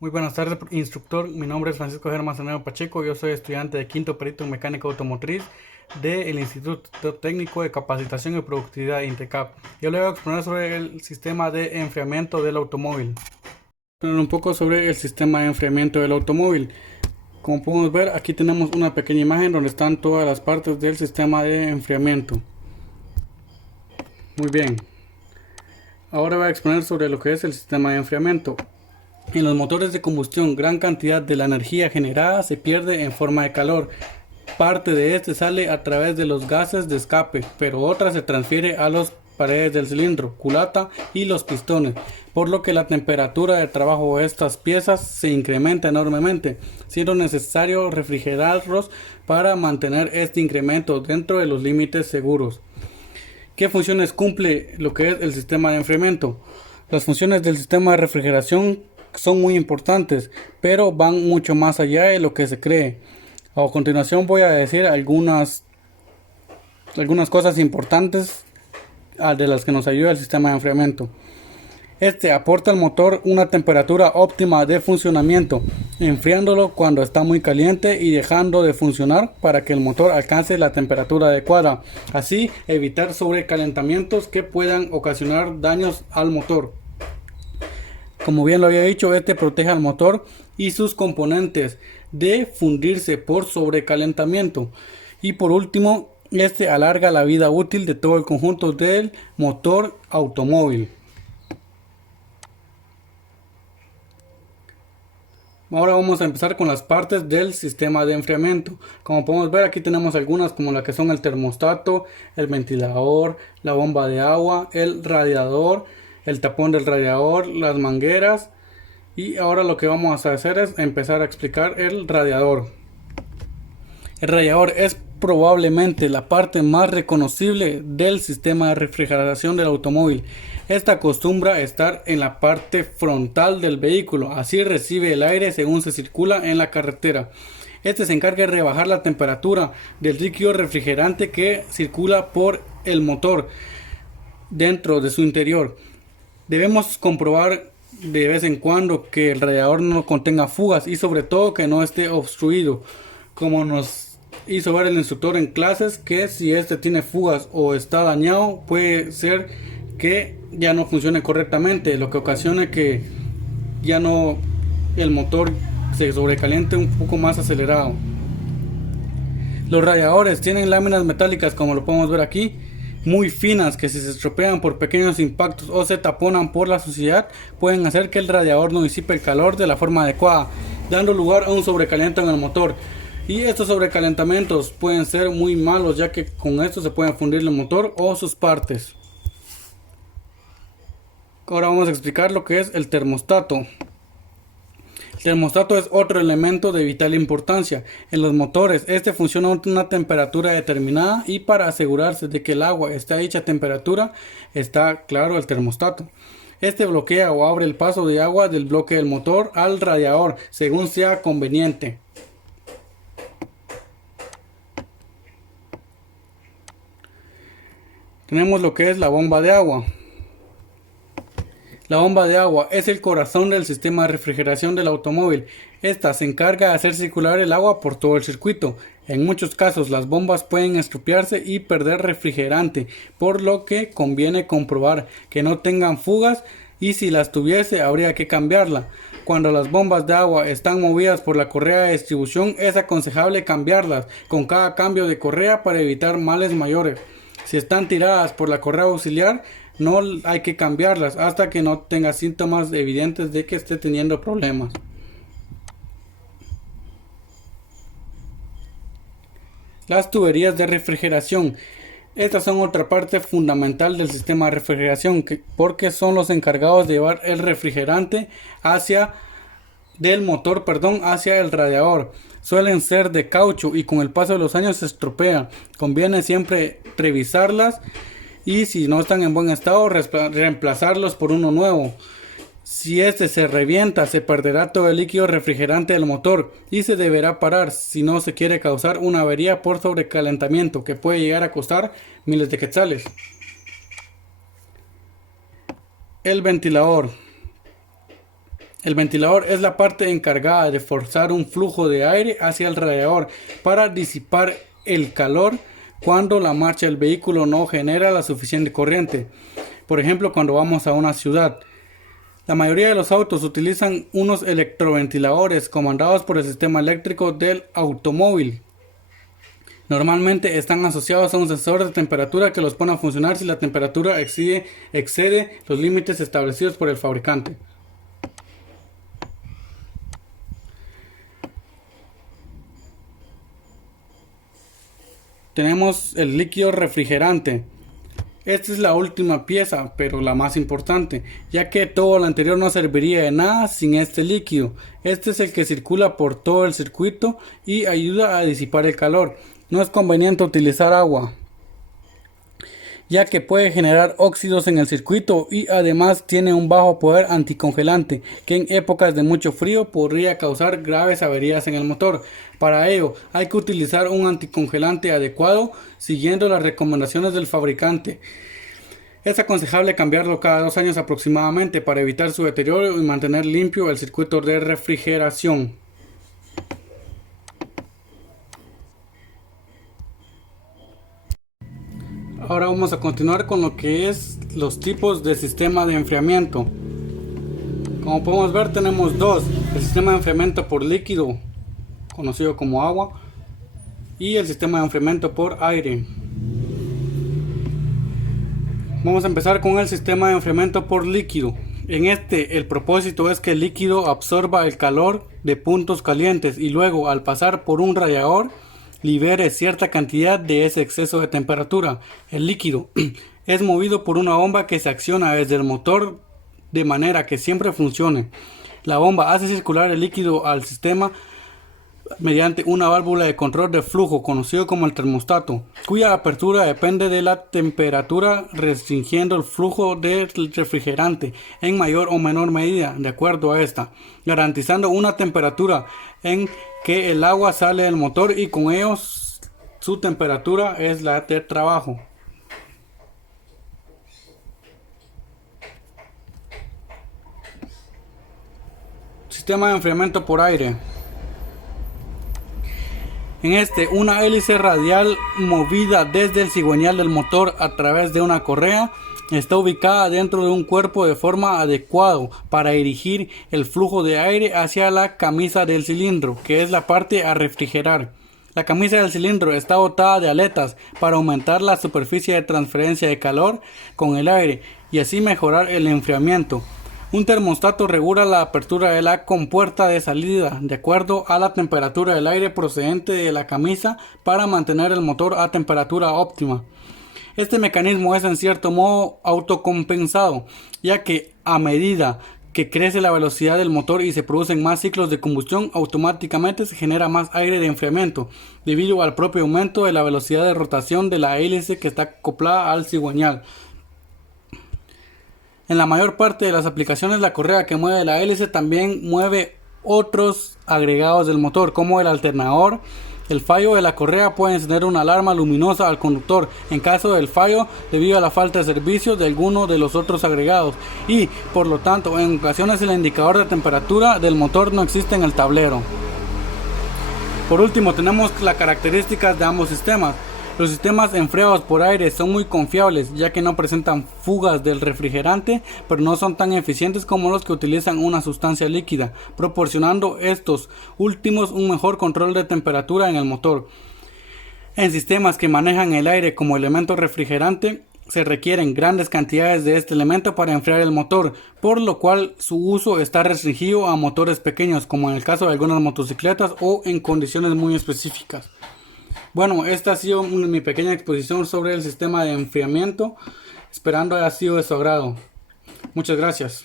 Muy buenas tardes, instructor. Mi nombre es Francisco Germán Sanero Pacheco. Yo soy estudiante de quinto perito en mecánica automotriz del Instituto Técnico de Capacitación y Productividad INTECAP. Yo le voy a exponer sobre el sistema de enfriamiento del automóvil. Un poco sobre el sistema de enfriamiento del automóvil. Como podemos ver, aquí tenemos una pequeña imagen donde están todas las partes del sistema de enfriamiento. Muy bien. Ahora voy a exponer sobre lo que es el sistema de enfriamiento. En los motores de combustión, gran cantidad de la energía generada se pierde en forma de calor. Parte de este sale a través de los gases de escape, pero otra se transfiere a las paredes del cilindro, culata y los pistones, por lo que la temperatura de trabajo de estas piezas se incrementa enormemente, siendo necesario refrigerarlos para mantener este incremento dentro de los límites seguros. ¿Qué funciones cumple lo que es el sistema de enfriamiento? Las funciones del sistema de refrigeración son muy importantes, pero van mucho más allá de lo que se cree. A continuación voy a decir algunas cosas importantes de las que nos ayuda el sistema de enfriamiento. Este aporta al motor una temperatura óptima de funcionamiento, enfriándolo cuando está muy caliente y dejando de funcionar para que el motor alcance la temperatura adecuada. Así, evitar sobrecalentamientos que puedan ocasionar daños al motor. Como bien lo había dicho, este protege al motor y sus componentes de fundirse por sobrecalentamiento. Y por último, este alarga la vida útil de todo el conjunto del motor automóvil. Ahora vamos a empezar con las partes del sistema de enfriamiento. Como podemos ver, aquí tenemos algunas como la que son el termostato, el ventilador, la bomba de agua, el radiador, el tapón del radiador, las mangueras. Y ahora lo que vamos a hacer es empezar a explicar el radiador. El radiador es probablemente la parte más reconocible del sistema de refrigeración del automóvil. Esta acostumbra estar en la parte frontal del vehículo, así recibe el aire según se circula en la carretera. Este se encarga de rebajar la temperatura del líquido refrigerante que circula por el motor dentro de su interior. Debemos comprobar de vez en cuando que el radiador no contenga fugas y sobre todo que no esté obstruido, como nos hizo ver el instructor en clases, que si este tiene fugas o está dañado puede ser que ya no funcione correctamente, lo que ocasione que ya no el motor se sobrecaliente un poco más acelerado. Los radiadores tienen láminas metálicas, como lo podemos ver aquí, muy finas, que si se estropean por pequeños impactos o se taponan por la suciedad pueden hacer que el radiador no disipe el calor de la forma adecuada, dando lugar a un sobrecalentamiento en el motor. Y estos sobrecalentamientos pueden ser muy malos, ya que con esto se puede fundir el motor o sus partes. Ahora vamos a explicar lo que es el termostato. El termostato es otro elemento de vital importancia en los motores. Este funciona a una temperatura determinada y para asegurarse de que el agua está a dicha temperatura está claro el termostato. Este bloquea o abre el paso de agua del bloque del motor al radiador según sea conveniente. Tenemos lo que es la bomba de agua. La bomba de agua es el corazón del sistema de refrigeración del automóvil. Esta se encarga de hacer circular el agua por todo el circuito. En muchos casos las bombas pueden estropearse y perder refrigerante, por lo que conviene comprobar que no tengan fugas y si las tuviese habría que cambiarla. Cuando las bombas de agua están movidas por la correa de distribución es aconsejable cambiarlas con cada cambio de correa para evitar males mayores. Si están tiradas por la correa auxiliar, no hay que cambiarlas hasta que no tenga síntomas evidentes de que esté teniendo problemas. Las tuberías de refrigeración. Estas son otra parte fundamental del sistema de refrigeración porque son los encargados de llevar el refrigerante del motor, hacia el radiador. Suelen ser de caucho y con el paso de los años se estropean. Conviene siempre revisarlas y si no están en buen estado reemplazarlos por uno nuevo. Si este se revienta, se perderá todo el líquido refrigerante del motor y se deberá parar si no se quiere causar una avería por sobrecalentamiento que puede llegar a costar miles de quetzales. El ventilador. El ventilador es la parte encargada de forzar un flujo de aire hacia el radiador para disipar el calor cuando la marcha del vehículo no genera la suficiente corriente. Por ejemplo, cuando vamos a una ciudad. La mayoría de los autos utilizan unos electroventiladores comandados por el sistema eléctrico del automóvil. Normalmente están asociados a un sensor de temperatura que los pone a funcionar si la temperatura excede los límites establecidos por el fabricante. Tenemos el líquido refrigerante. Esta es la última pieza, pero la más importante, ya que todo lo anterior no serviría de nada sin este líquido. Este es el que circula por todo el circuito y ayuda a disipar el calor. No es conveniente utilizar agua, ya que puede generar óxidos en el circuito y además tiene un bajo poder anticongelante que en épocas de mucho frío podría causar graves averías en el motor. Para ello hay que utilizar un anticongelante adecuado siguiendo las recomendaciones del fabricante. Es aconsejable cambiarlo cada 2 años aproximadamente para evitar su deterioro y mantener limpio el circuito de refrigeración. Ahora vamos a continuar con lo que es los tipos de sistema de enfriamiento. Como podemos ver, tenemos dos: el sistema de enfriamiento por líquido, conocido como agua, y el sistema de enfriamiento por aire. Vamos a empezar con el sistema de enfriamiento por líquido. En este, el propósito es que el líquido absorba el calor de puntos calientes y luego, al pasar por un radiador, libere cierta cantidad de ese exceso de temperatura. El líquido es movido por una bomba que se acciona desde el motor de manera que siempre funcione. La bomba hace circular el líquido al sistema mediante una válvula de control de flujo conocido como el termostato, cuya apertura depende de la temperatura, restringiendo el flujo del refrigerante en mayor o menor medida de acuerdo a esta, garantizando una temperatura en que el agua sale del motor y con ello su temperatura es la de trabajo. Sistema de enfriamiento por aire. En este, una hélice radial movida desde el cigüeñal del motor a través de una correa está ubicada dentro de un cuerpo de forma adecuada para dirigir el flujo de aire hacia la camisa del cilindro, que es la parte a refrigerar. La camisa del cilindro está dotada de aletas para aumentar la superficie de transferencia de calor con el aire y así mejorar el enfriamiento. Un termostato regula la apertura de la compuerta de salida de acuerdo a la temperatura del aire procedente de la camisa para mantener el motor a temperatura óptima. Este mecanismo es en cierto modo autocompensado, ya que a medida que crece la velocidad del motor y se producen más ciclos de combustión, automáticamente se genera más aire de enfriamiento, debido al propio aumento de la velocidad de rotación de la hélice que está acoplada al cigüeñal. En la mayor parte de las aplicaciones, la correa que mueve la hélice también mueve otros agregados del motor, como el alternador. El fallo de la correa puede encender una alarma luminosa al conductor en caso del fallo debido a la falta de servicio de alguno de los otros agregados, y por lo tanto en ocasiones el indicador de temperatura del motor no existe en el tablero. Por último, tenemos las características de ambos sistemas. Los sistemas enfriados por aire son muy confiables, ya que no presentan fugas del refrigerante, pero no son tan eficientes como los que utilizan una sustancia líquida, proporcionando estos últimos un mejor control de temperatura en el motor. En sistemas que manejan el aire como elemento refrigerante, se requieren grandes cantidades de este elemento para enfriar el motor, por lo cual su uso está restringido a motores pequeños, como en el caso de algunas motocicletas o en condiciones muy específicas. Bueno, esta ha sido mi pequeña exposición sobre el sistema de enfriamiento, esperando haya sido de su agrado. Muchas gracias.